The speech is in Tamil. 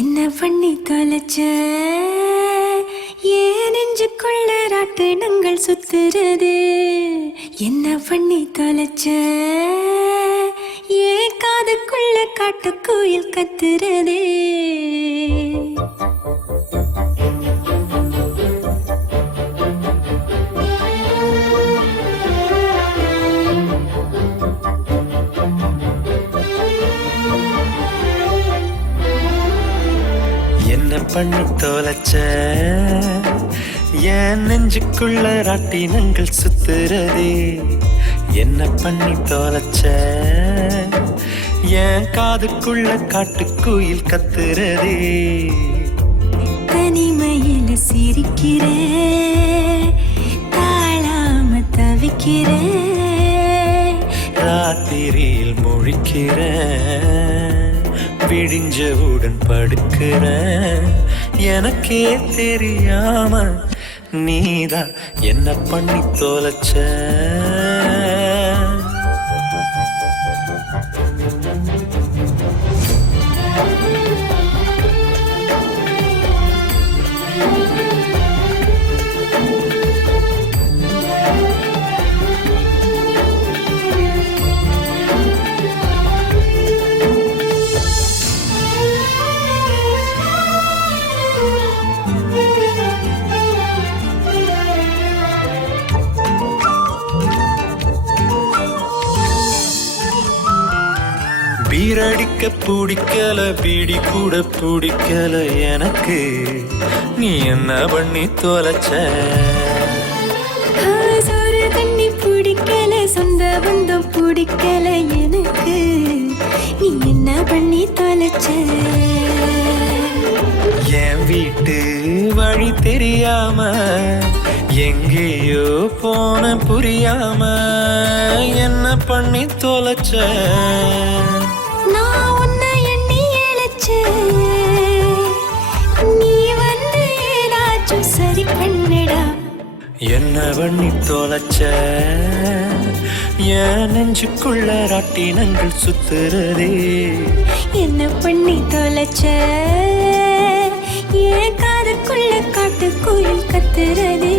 என்ன பண்ணி தொலைச்ச ஏன் நெஞ்சுக்குள்ள ராட்டினங்கள் சுத்துறது? என்ன பண்ணி தொலைச்ச ஏன் காதுக்குள்ள காட்டுக்குயில் கத்துறது? என்ன பண்ணி தொலைச்ச என் நெஞ்சுக்குள்ள ராட்டினங்கள் சுத்துறதே? என்ன பண்ணி தொலைச்ச என் காதுக்குள்ள காட்டுக்குயில் கத்துறதே? தனிமையில சிரிக்கிற தாழாம தவிக்கிற ராத்திரியில் முழிக்கிற விடிஞ்சவுடன் படுக்கிற எனக்கே தெரியாம நீதான் என்ன பண்ணி தொலைச்ச? பீரடிக்க பிடிக்கல, பீடி கூட பிடிக்கல எனக்கு, நீ என்ன பண்ணி தொலைச்ச? சோறு தண்ணி பிடிக்கல, சொந்த பந்தம் பிடிக்கல எனக்கு, நீ என்ன பண்ணி தொலைச்ச? என் வீட்டு வழி தெரியாம எங்கேயோ போன புரியாம என்ன பண்ணி தொலைச்ச? நான் உன்னை எண்ணி இழைச்சேன், நீ வந்து ஏதாச்சும் சரி பண்ணடா. என்ன பண்ணி தொலைச்ச என் நெஞ்சுக்குள்ள ராட்டினங்கள் சுத்துறதே? என்ன பண்ணி தொலைச்ச ஏன் காதுக்குள்ள காட்டுக்குயில் கத்துறதே?